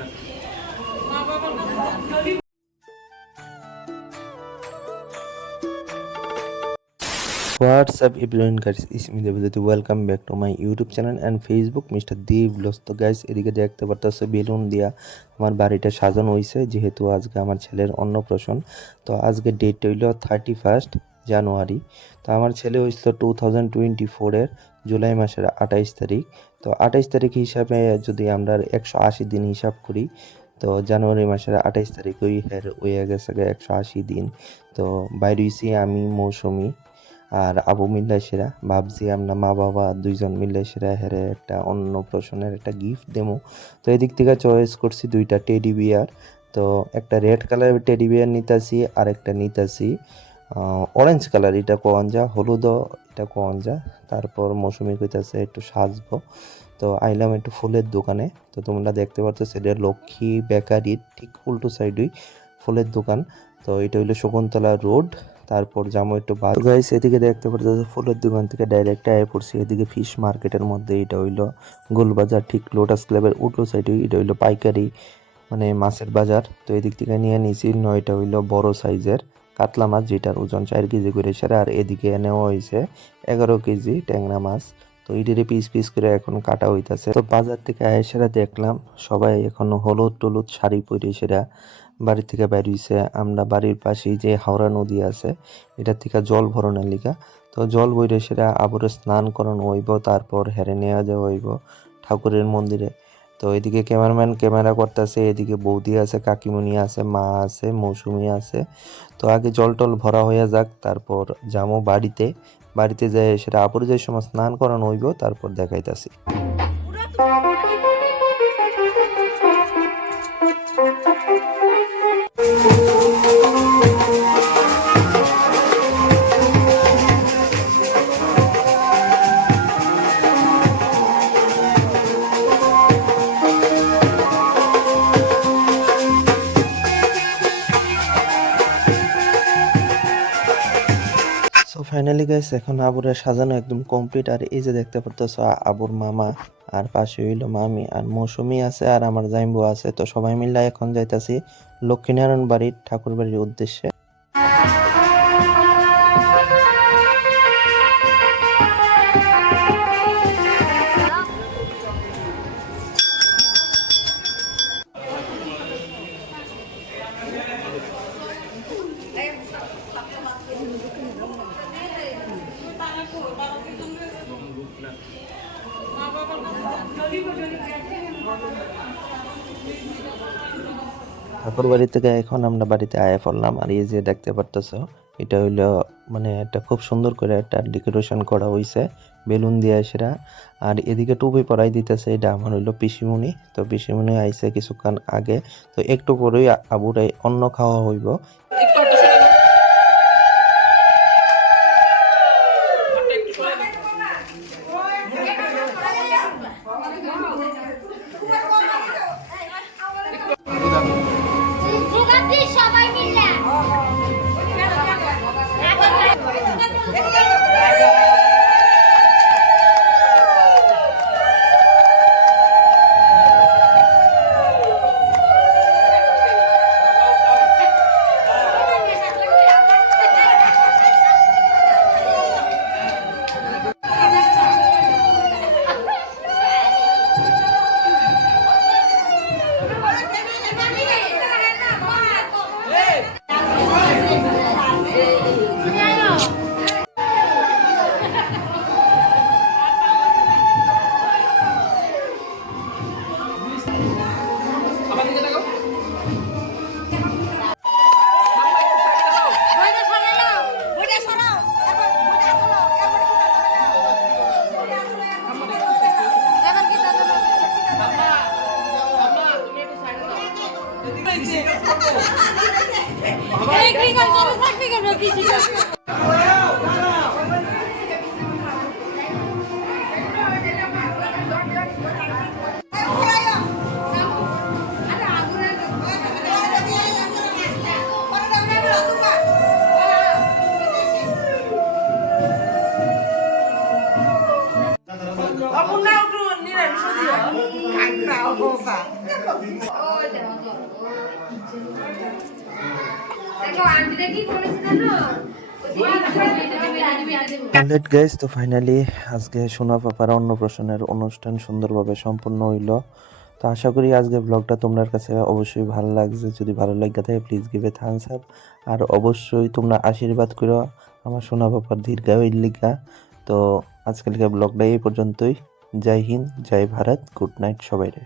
What's up everyone guys, it's me Devadati. Welcome back to my YouTube channel and Facebook Mr. Dev Vlogs। তো guys এদিকে দেখতে পারতেছো balloon দিয়া আমার বাড়িটা সাজানো হয়েছে, যেহেতু আজকে আমার ছেলের অন্নপ্রাশন। তো আজকে ডেট হইল 31 জানুয়ারি। তো আমার ছেলে হয়েছিল 2024 এর জুলাই মাসের 28 তারিখ। তো 28 তারিখ হিসাবে যদি আমরা 180 দিন হিসাব করি, তো জানুয়ারি মাসের 28 তারিখ হয়ে গেছে 180 দিন। তো বাইরে হইছি আমি, মৌসুমি আর আবু মিল্লা সেরা। ভাবছি আমরা মা বাবা দুইজন মিল্লা সেরা হেরে একটা অন্নপ্রাশনের একটা গিফট দেবো। তো এদিক থেকে চয়েস করছি দুইটা টেডি বিয়ার। তো একটা রেড কালারের টেডি বিয়ার নিতেছি আর একটা নিতেছি অরেঞ্জ কালার, এটা কোয়াঞ্জা, হলুদ এটা কোয়াঞ্জা। তারপর মৌসুমি কইতাছে একটু সাজবো। তো আইলাম একটু ফুলের দোকানে। তো তোমরা দেখতে পাচ্ছ সেটা লক্ষ্মী বেকারির ঠিক উল্টো সাইডই ফুলের দোকান। তো এটা হইলো শকুন্তলা রোড। তারপর যাবো একটু গাইস এদিকে দেখতে পাচ্ছি ফুলের দোকান থেকে ডাইরেক্ট আয় পড়ছি এদিকে ফিশ মার্কেটের মধ্যে। এটা হইলো গোলবাজার, ঠিক লোটাস ক্লাবের উল্টো সাইডে। এটা হইলো পাইকারি মানে মাছের বাজার। তো এদিক থেকে নিয়ে নিয়েছি 9টা হইলো বড় সাইজের কাতলা মাছ, যেটার ওজন 4 কেজি করে সেরা। আর এদিকে নেওয়া হয়েছে 11 কেজি ট্যাংরা মাছ। তো এটিরে পিস পিস করে এখন কাটা হইতাছে। তো বাজার থেকে আয় সেরা দেখলাম সবাই এখন হলুদ টলুদ শাড়ি পরে সেরা বাড়ি থেকে বের হইছে। আমরা বাড়ির পাশেই যে হাওড়া নদী আছে, এটার থেকে জল ভরণের লিগা। তো জল বইরে সেটা আবার স্নান করানো হইব, তারপর হেরে নেওয়া যাওয়া হইব ঠাকুরের মন্দিরে। তো এদিকে ক্যামেরাম্যান ক্যামেরা করতেছে, এদিকে বৌদি আছে, কাকিমণি আছে, মা আছে, মৌসুমি আছে। তো আগে জল টল ভরা হইয়া যাক, তারপর যাবো বাড়িতে। বাড়িতে যাই সেটা আবার যে সময় স্নান করানো হইব, তারপর দেখাইতাছি। সো ফাইনালি গাইস এখন আবুরের সাজানো একদম কমপ্লিট। আর এই যে দেখতে পারতেছ আবুর মামা, আর পাশে হইলো মামি, আর মৌসুমি আছে, আর আমার জাইম্বু আছে। তো সবাই মিলে এখন যাইতাছি লক্ষ্মীনারায়ণ বাড়ির ঠাকুর বাড়ির উদ্দেশ্যে। ঠাকুর বাড়ি থেকে এখন আমরা বাড়িতে আয়া পড়লাম। আর এই যে দেখতে পারতেছ এটা হইলো মানে একটা খুব সুন্দর করে একটা ডেকোরেশন করা হয়েছে বেলুন দিয়ে সেরা। আর এদিকে টুপি পরাই দিতেছে, এটা আমার হইলো পিসিমণি। তো পিসিমণি আইছে কিছুক্ষণ আগে। তো একটু পরেই আবুর অন্ন খাওয়া হইব। অলরাইট গাইস, তো ফাইনালি আজকে সোনা পাপার অন্নপ্রাশনের অনুষ্ঠান সুন্দরভাবে সম্পন্ন হইল। তো আশা করি আজকে ব্লগটা তোমার কাছে অবশ্যই ভালো লাগছে। যদি ভালো লাগে থাকে please give a thumbs up. আর অবশ্যই তোমরা আশীর্বাদ করো আমার সোনা পাপার দীর্ঘায়ুর লিগা। তো আজকালকার ব্লগটা এই পর্যন্তই। জয় হিন্দ, জয় ভারত, গুড নাইট সবাইরে।